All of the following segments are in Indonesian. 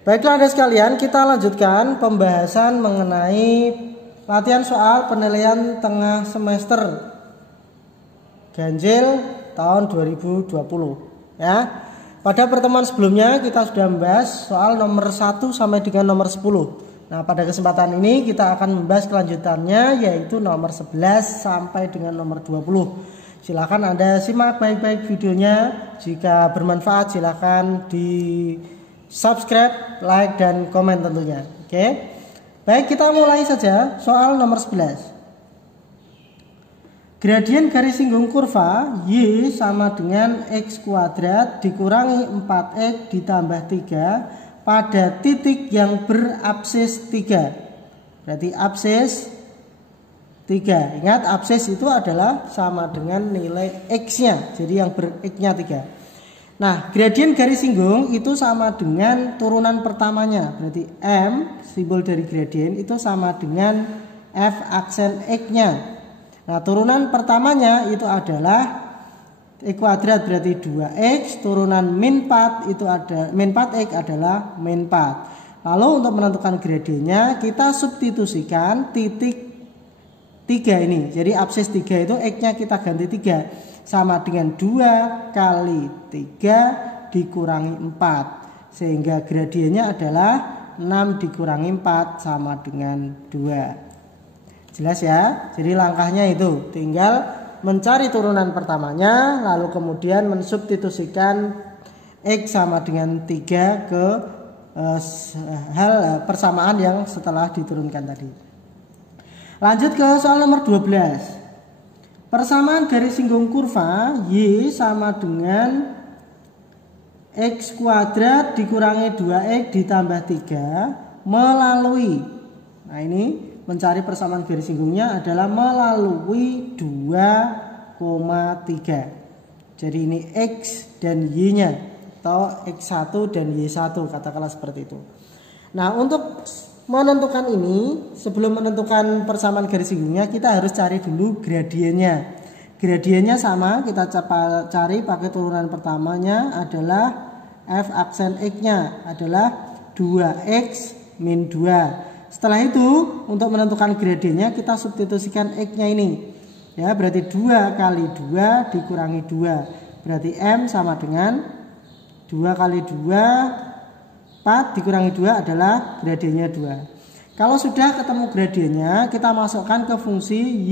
Baiklah adik sekalian, kita lanjutkan pembahasan mengenai latihan soal penilaian tengah semester ganjil tahun 2020 ya. Pada pertemuan sebelumnya kita sudah membahas soal nomor 1 sampai dengan nomor 10. Nah, pada kesempatan ini kita akan membahas kelanjutannya, yaitu nomor 11 sampai dengan nomor 20. Silakan Anda simak baik-baik videonya. Jika bermanfaat silakan di subscribe, like, dan komen tentunya. Oke. Baik, kita mulai saja soal nomor 11. Gradien garis singgung kurva Y sama dengan X kuadrat dikurangi 4X ditambah 3 pada titik yang berabsis 3. Berarti absis 3. Ingat, absis itu adalah sama dengan nilai X-nya. Jadi yang ber-X-nya 3. Nah, gradien garis singgung itu sama dengan turunan pertamanya. Berarti M, simbol dari gradien, itu sama dengan F aksen X-nya. Nah, turunan pertamanya itu adalah X kuadrat berarti 2X, turunan min 4 itu ada min 4X adalah min 4. Lalu untuk menentukan gradiennya kita substitusikan titik 3 ini. Jadi absis 3 itu X-nya kita ganti 3. Sama dengan 2 kali 3 dikurangi 4. Sehingga gradiennya adalah 6 dikurangi 4 sama dengan 2. Jelas ya? Jadi langkahnya itu tinggal mencari turunan pertamanya, lalu kemudian mensubstitusikan X sama dengan 3 ke hal persamaan yang setelah diturunkan tadi. Lanjut ke soal nomor 12. Persamaan garis singgung kurva Y sama dengan X kuadrat dikurangi 2X ditambah 3 melalui, nah ini mencari persamaan garis singgungnya adalah melalui 2,3. Jadi ini X dan Y nya atau X1 dan Y1 katakanlah seperti itu. Nah, untuk menentukan ini, sebelum menentukan persamaan garis singgungnya kita harus cari dulu gradiennya. Gradiennya sama, kita cari pakai turunan pertamanya adalah F aksen X-nya adalah 2X min 2. Setelah itu untuk menentukan gradiennya kita substitusikan X-nya ini. Ya, berarti 2 kali 2 dikurangi 2. Berarti M sama dengan 2 kali 2 4 dikurangi 2 adalah gradiennya 2. Kalau sudah ketemu gradiennya, kita masukkan ke fungsi Y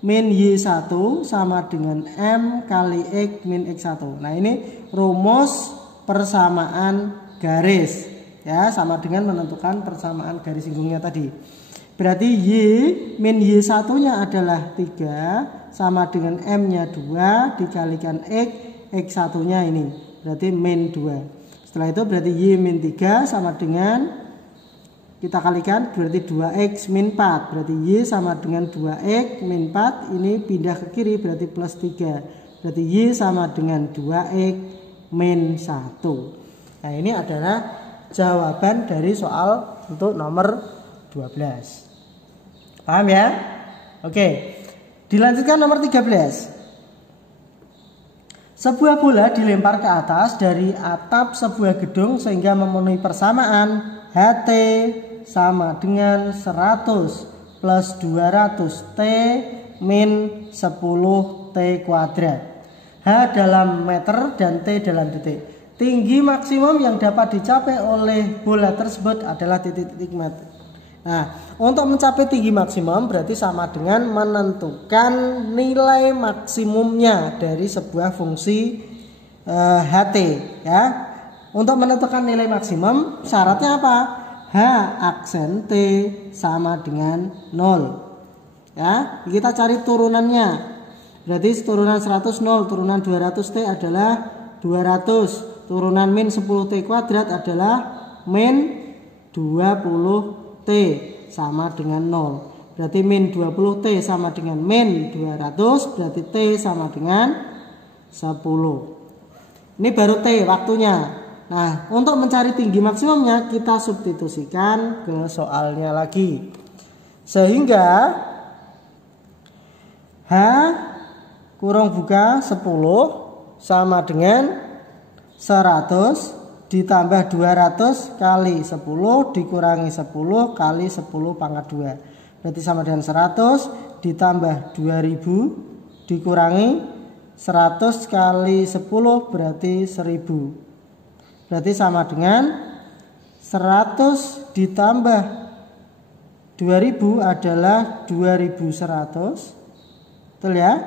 min Y1 sama dengan M kali X min X1. Nah, ini rumus persamaan garis. Ya, sama dengan menentukan persamaan garis singgungnya tadi. Berarti Y min Y1 nya adalah 3 sama dengan M nya 2 dikalikan X1 nya ini. Berarti min 2. Setelah itu berarti Y min 3 sama dengan, kita kalikan berarti 2X min 4. Berarti Y sama dengan 2X min 4. Ini pindah ke kiri berarti plus 3. Berarti Y sama dengan 2X min 1. Nah, ini adalah jawaban dari soal untuk nomor 12. Paham ya? Oke. Dilanjutkan nomor 13. Sebuah bola dilempar ke atas dari atap sebuah gedung sehingga memenuhi persamaan HT sama dengan 100 plus 200 T min 10 T kuadrat. H dalam meter dan T dalam detik. Tinggi maksimum yang dapat dicapai oleh bola tersebut adalah titik-titik meter. Nah, untuk mencapai tinggi maksimum berarti sama dengan menentukan nilai maksimumnya dari sebuah fungsi HT ya. Untuk menentukan nilai maksimum syaratnya apa? H aksen T sama dengan 0. Ya, kita cari turunannya. Berarti turunan 100 0, turunan 200 T adalah 200, turunan min 10 T kuadrat adalah min 20 T sama dengan 0. Berarti min 20 T sama dengan min 200. Berarti T sama dengan 10. Ini baru T waktunya. Nah, untuk mencari tinggi maksimumnya kita substitusikan ke soalnya lagi. Sehingga H kurung buka 10 sama dengan 100 ditambah 200 kali 10 dikurangi 10 kali 10 pangkat 2. Berarti sama dengan 100 ditambah 2000 dikurangi 100 kali 10 berarti 1000. Berarti sama dengan 100 ditambah 2000 adalah 2100. Betul ya?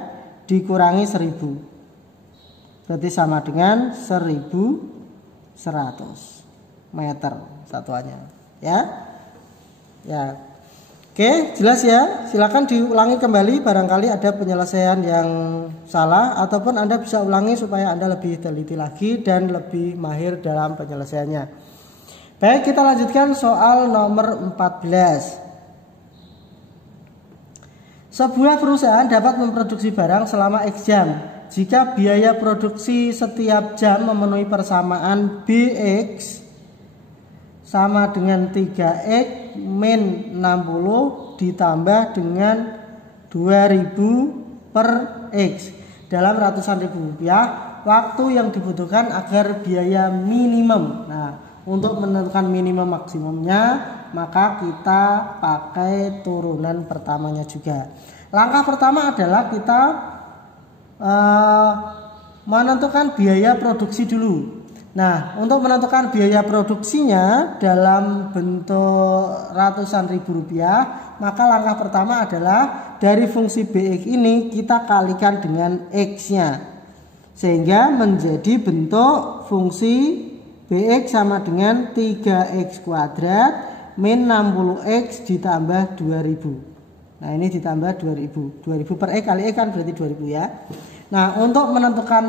Dikurangi 1000. Berarti sama dengan 1100 meter satuannya. Ya. Ya. Oke, jelas ya. Silakan diulangi kembali barangkali ada penyelesaian yang salah ataupun Anda bisa ulangi supaya Anda lebih teliti lagi dan lebih mahir dalam penyelesaiannya. Baik, kita lanjutkan soal nomor 14. Sebuah perusahaan dapat memproduksi barang selama X jam. Jika biaya produksi setiap jam memenuhi persamaan BX sama dengan 3X min 60 ditambah dengan 2000 per X dalam ratusan ribu rupiah, waktu yang dibutuhkan agar biaya minimum. Nah, untuk menentukan minimum maksimumnya maka kita pakai turunan pertamanya juga. Langkah pertama adalah kita menentukan biaya produksi dulu. Nah, untuk menentukan biaya produksinya dalam bentuk ratusan ribu rupiah, maka langkah pertama adalah dari fungsi BX ini kita kalikan dengan X-nya, sehingga menjadi bentuk fungsi BX sama dengan 3X kuadrat min 60X ditambah 2000. Nah, ini ditambah 2000. 2000 per X kali X kan berarti 2000 ya. Nah, untuk menentukan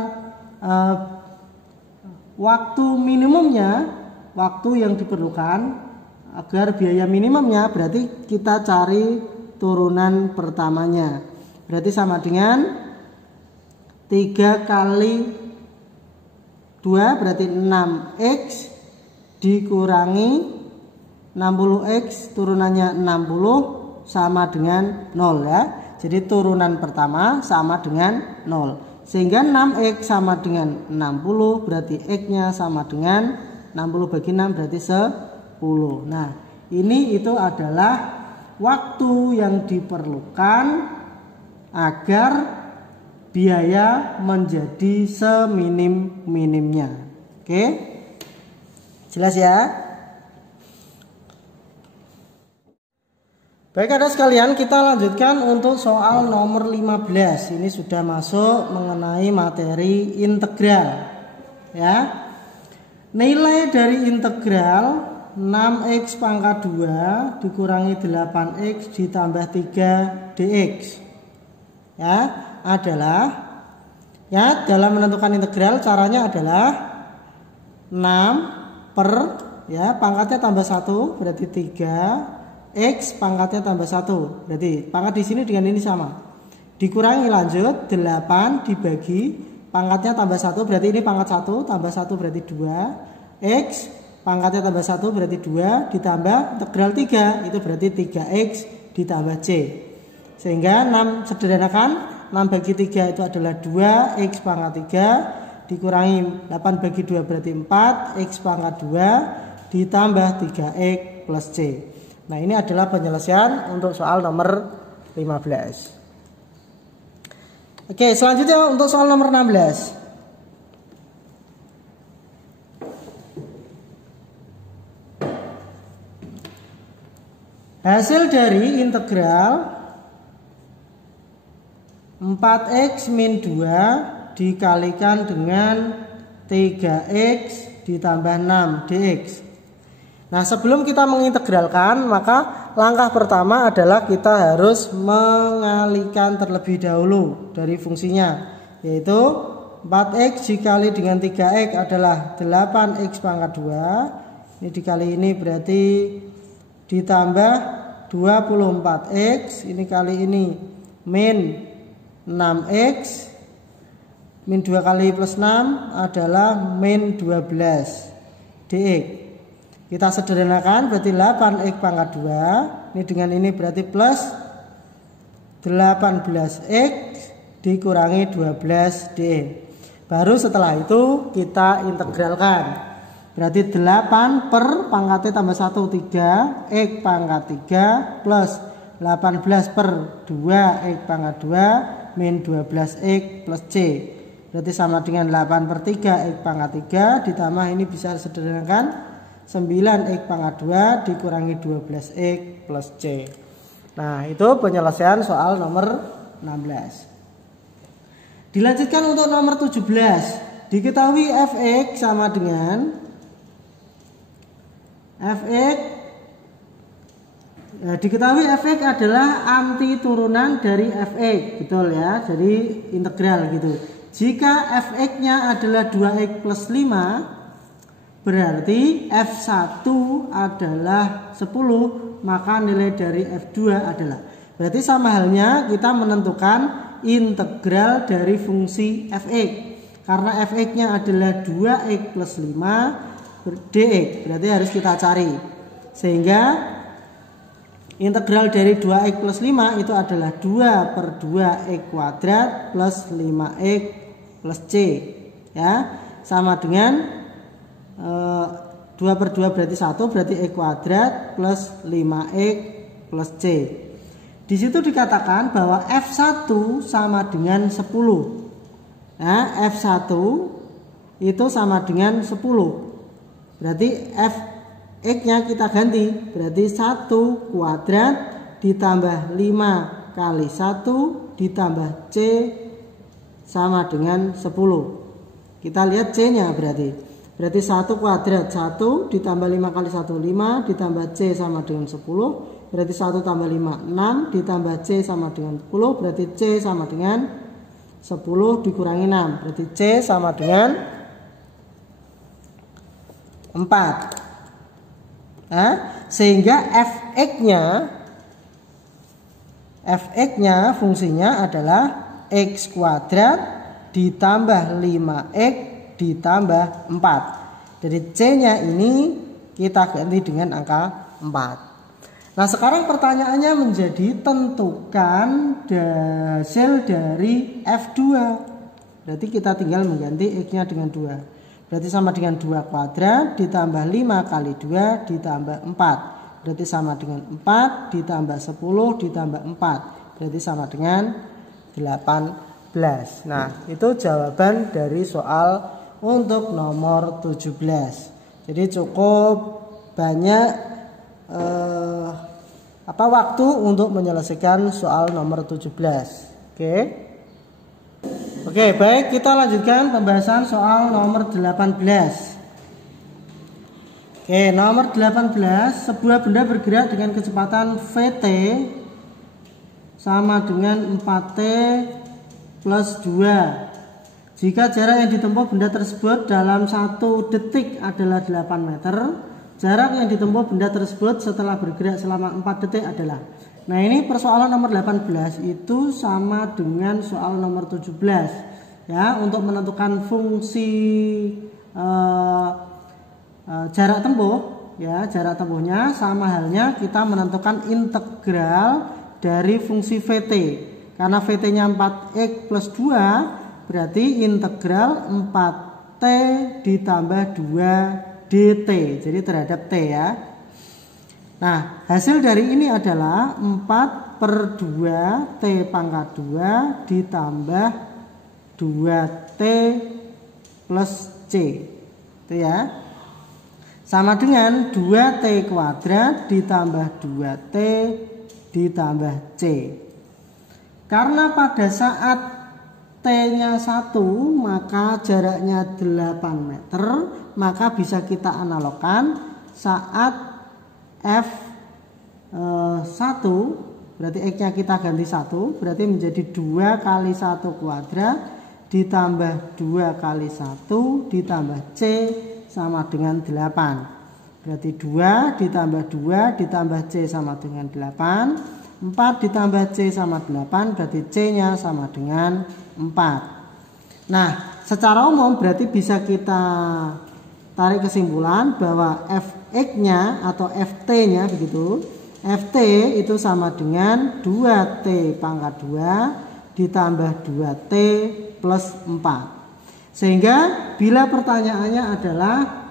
waktu minimumnya, waktu yang diperlukan agar biaya minimumnya, berarti kita cari turunan pertamanya. Berarti sama dengan 3 kali 2 berarti 6X dikurangi 60X turunannya 60 sama dengan 0 ya. Jadi turunan pertama sama dengan 0. Sehingga 6X sama dengan 60 berarti X-nya sama dengan 60 bagi 6 berarti 10. Nah, ini itu adalah waktu yang diperlukan agar biaya menjadi seminim-minimnya. Oke? Jelas ya? Baik adik sekalian, kita lanjutkan untuk soal nomor 15. Ini sudah masuk mengenai materi integral. Ya. Nilai dari integral 6x pangkat 2 dikurangi 8x ditambah 3 dx. Ya, adalah ya dalam menentukan integral caranya adalah 6 per ya pangkatnya tambah 1 berarti 3. X pangkatnya tambah 1 berarti pangkat di sini dengan ini sama, dikurangi lanjut 8 dibagi pangkatnya tambah 1 berarti ini pangkat 1 tambah 1 berarti 2, X pangkatnya tambah 1 berarti 2 ditambah integral 3 itu berarti 3X ditambah C, sehingga 6 sederhanakan 6 bagi 3 itu adalah 2X pangkat 3 dikurangi 8 bagi 2 berarti 4X pangkat 2 ditambah 3X plus C. Nah, ini adalah penyelesaian untuk soal nomor 15. Oke, selanjutnya untuk soal nomor 16. Hasil dari integral 4x min 2 dikalikan dengan 3x ditambah 6 dx. Nah, sebelum kita mengintegralkan, maka langkah pertama adalah kita harus mengalihkan terlebih dahulu dari fungsinya, yaitu 4x dikali dengan 3x adalah 8x pangkat 2. Ini dikali ini berarti ditambah 24x, ini kali ini min 6x, min 2 kali plus 6 adalah min 12 dx. Kita sederhanakan berarti 8x pangkat 2. Ini dengan ini berarti plus 18x dikurangi 12d. Baru setelah itu kita integralkan. Berarti 8 per pangkat T tambah 1 3 X pangkat 3 plus 18 per 2 X pangkat 2 min 12X plus C. Berarti sama dengan 8 per 3 X pangkat 3 ditambah ini bisa sederhanakan 9 X pangkat 2 dikurangi 12X plus C. Nah, itu penyelesaian soal nomor 16. Dilanjutkan untuk nomor 17. Diketahui Fx sama dengan diketahui Fx adalah anti turunan dari Fx, betul ya, jadi integral gitu. Jika Fx-nya adalah 2x plus 5, berarti F1 adalah 10, maka nilai dari F2 adalah. Berarti sama halnya kita menentukan integral dari fungsi Fx. Karena Fx-nya adalah 2x plus 5 dx, berarti harus kita cari. Sehingga integral dari 2x plus 5 itu adalah 2 per 2x kuadrat plus 5x plus c, ya, sama dengan 2 per 2 berarti 1, berarti x kuadrat plus 5x plus c. Di situ dikatakan bahwa F1 sama dengan 10. Nah, F1 itu sama dengan 10. Berarti Fx-nya kita ganti, berarti 1 kuadrat ditambah 5 kali 1 ditambah C sama dengan 10. Kita lihat C-nya berarti 1 kuadrat 1 ditambah 5 kali 1 5 ditambah C sama dengan 10. Berarti 1 tambah 5 6 ditambah C sama dengan 10. Berarti C sama dengan 10 dikurangi 6. Berarti C sama dengan 4. Nah, sehingga Fx-nya fungsinya adalah x kuadrat ditambah 5x ditambah 4. Jadi C-nya ini kita ganti dengan angka 4. Nah, sekarang pertanyaannya menjadi tentukan hasil dari F2. Berarti kita tinggal mengganti X-nya dengan 2. Berarti sama dengan 2 kuadrat ditambah 5 kali 2 ditambah 4. Berarti sama dengan 4 ditambah 10 ditambah 4. Berarti sama dengan 18. Nah, itu jawaban dari soal untuk nomor 17. Jadi cukup banyak waktu untuk menyelesaikan soal nomor 17. Oke, baik, kita lanjutkan pembahasan soal nomor 18. Oke, nomor 18, sebuah benda bergerak dengan kecepatan Vt sama dengan 4t plus 2. Jika jarak yang ditempuh benda tersebut dalam 1 detik adalah 8 meter, jarak yang ditempuh benda tersebut setelah bergerak selama 4 detik adalah. Nah, ini persoalan nomor 18 itu sama dengan soal nomor 17. Ya, untuk menentukan fungsi jarak tempuh, ya, jarak tempuhnya sama halnya kita menentukan integral dari fungsi Vt. Karena Vt-nya 4x plus 2, berarti integral 4t ditambah 2 dt. Jadi terhadap t, ya. Nah, hasil dari ini adalah 4 per 2 t pangkat 2 ditambah 2t plus c. Itu ya. Sama dengan 2t kuadrat ditambah 2t ditambah c. Karena pada saat t-nya 1 maka jaraknya 8 meter, maka bisa kita analogkan saat F1 berarti X-nya kita ganti 1, berarti menjadi 2 kali 1 kuadrat ditambah 2 kali 1 ditambah C sama dengan 8. Berarti 2 ditambah 2 ditambah C sama dengan 8. 4 ditambah C sama 8, berarti C-nya sama dengan 4. Nah, secara umum berarti bisa kita tarik kesimpulan bahwa Fx-nya atau Ft-nya begitu. Ft itu sama dengan 2t pangkat 2 ditambah 2t plus 4. Sehingga bila pertanyaannya adalah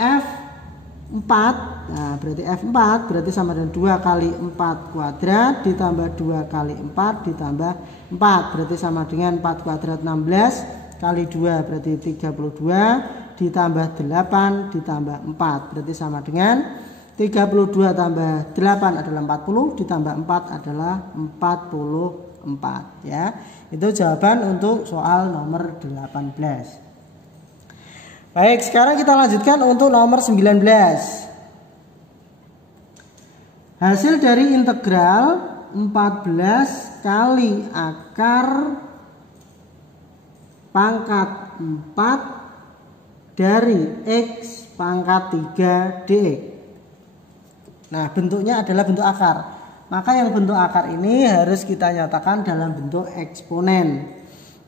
F4. Nah, berarti F4 berarti sama dengan 2 kali 4 kuadrat ditambah 2 kali 4 ditambah 4. Berarti sama dengan 4 kuadrat 16 kali 2 berarti 32 ditambah 8 ditambah 4. Berarti sama dengan 32 tambah 8 adalah 40 ditambah 4 adalah 44 ya. Itu jawaban untuk soal nomor 18. Baik, sekarang kita lanjutkan untuk nomor 19. Hasil dari integral 14 kali akar pangkat 4 dari X pangkat 3 dx. Nah, bentuknya adalah bentuk akar. Maka yang bentuk akar ini harus kita nyatakan dalam bentuk eksponen.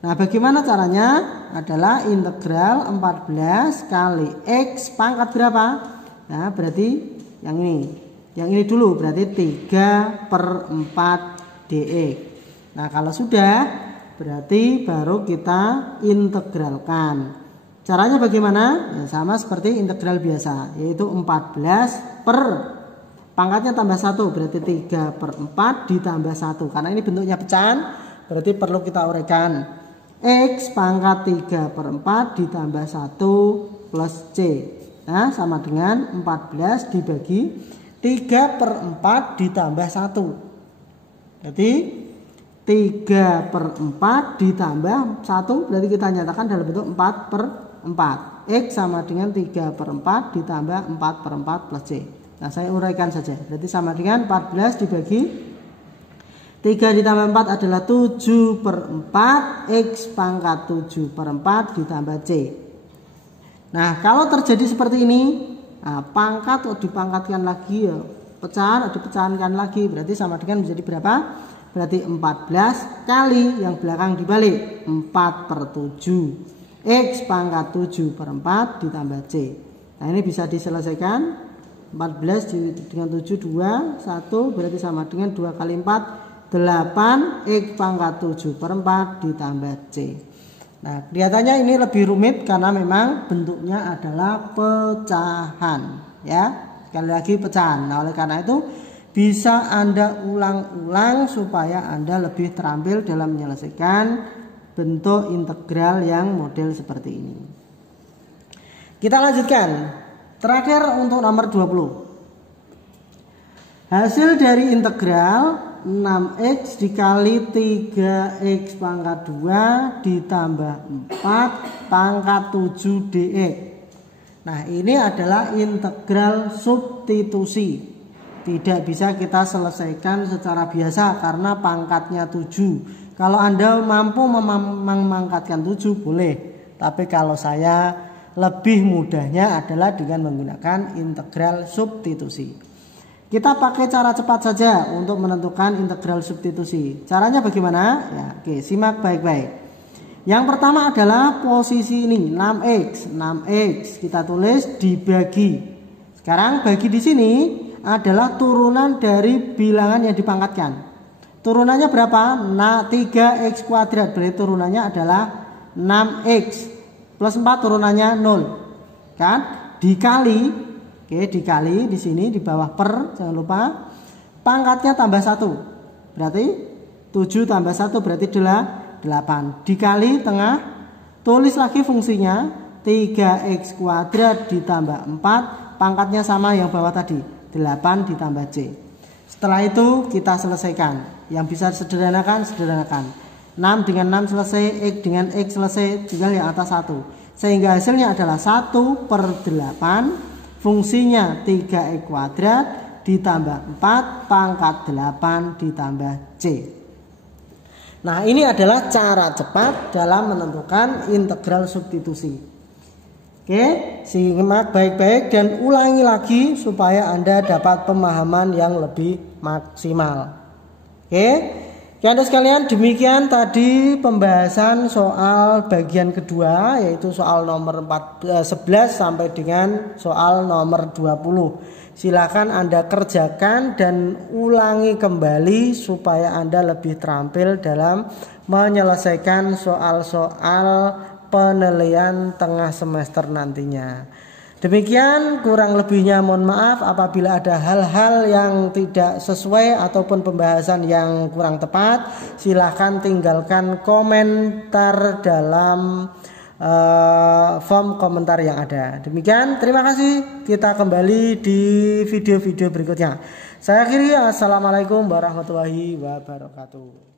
Nah, bagaimana caranya? Adalah integral 14 kali X pangkat berapa? Nah, berarti yang ini. Yang ini dulu berarti 3/4 dx. Nah, kalau sudah berarti baru kita integralkan. Caranya bagaimana? Ya, sama seperti integral biasa, yaitu 14 per pangkatnya tambah 1 berarti 3/4 ditambah 1. Karena ini bentuknya pecahan, berarti perlu kita uraikan. X pangkat 3/4 ditambah 1 plus C. Nah, sama dengan 14 dibagi 3/4 ditambah 1. Berarti 3/4 ditambah 1 berarti kita nyatakan dalam bentuk 4/4. X sama dengan 3/4 ditambah 4/4 plus C. Nah, saya uraikan saja. Berarti sama dengan 14 dibagi 3 ditambah 4 adalah 7/4. X pangkat 7/4 ditambah C. Nah, kalau terjadi seperti ini, nah, pangkat dipangkatkan lagi ya, pecahan dipecahankan lagi, berarti sama dengan menjadi berapa? Berarti 14 kali yang belakang dibalik 4/7. X pangkat 7/4 ditambah C. Nah, ini bisa diselesaikan. 14 dengan 7 2 1 berarti sama dengan 2 kali 4 8. X pangkat 7/4 ditambah C. Nah, kelihatannya ini lebih rumit karena memang bentuknya adalah pecahan ya. Sekali lagi pecahan. Nah, oleh karena itu bisa Anda ulang-ulang supaya Anda lebih terampil dalam menyelesaikan bentuk integral yang model seperti ini. Kita lanjutkan. Terakhir untuk nomor 20. Hasil dari integral 6x dikali 3x pangkat 2 ditambah 4 pangkat 7 dx. Nah, ini adalah integral substitusi. Tidak bisa kita selesaikan secara biasa karena pangkatnya 7. Kalau Anda mampu memangkatkan 7 boleh. Tapi kalau saya lebih mudahnya adalah dengan menggunakan integral substitusi. Kita pakai cara cepat saja untuk menentukan integral substitusi. Caranya bagaimana? Ya, oke, simak baik-baik. Yang pertama adalah posisi ini 6x. 6x kita tulis dibagi. Sekarang bagi di sini adalah turunan dari bilangan yang dipangkatkan. Turunannya berapa? Nah, 3x kuadrat. Berarti turunannya adalah 6x plus 4 turunannya 0. Kan? Dikali. Oke, dikali di sini di bawah per, jangan lupa. Pangkatnya tambah 1. Berarti 7 tambah 1 berarti 8. Dikali tengah, tulis lagi fungsinya 3x kuadrat ditambah 4. Pangkatnya sama yang bawah tadi, 8 ditambah C. Setelah itu kita selesaikan. Yang bisa sederhanakan, sederhanakan. 6 dengan 6 selesai, X dengan X selesai, tinggal yang atas 1. Sehingga hasilnya adalah 1/8. Fungsinya 3x kuadrat ditambah 4 pangkat 8 ditambah C. Nah, ini adalah cara cepat dalam menentukan integral substitusi. Oke, simak baik-baik dan ulangi lagi supaya Anda dapat pemahaman yang lebih maksimal. Oke, Anda sekalian, demikian tadi pembahasan soal bagian kedua, yaitu soal nomor 11 sampai dengan soal nomor 20. Silakan Anda kerjakan dan ulangi kembali supaya Anda lebih terampil dalam menyelesaikan soal-soal penilaian tengah semester nantinya. Demikian, kurang lebihnya mohon maaf apabila ada hal-hal yang tidak sesuai ataupun pembahasan yang kurang tepat. Silahkan tinggalkan komentar dalam form komentar yang ada. Demikian, terima kasih. Kita kembali di video-video berikutnya. Saya akhiri, assalamualaikum warahmatullahi wabarakatuh.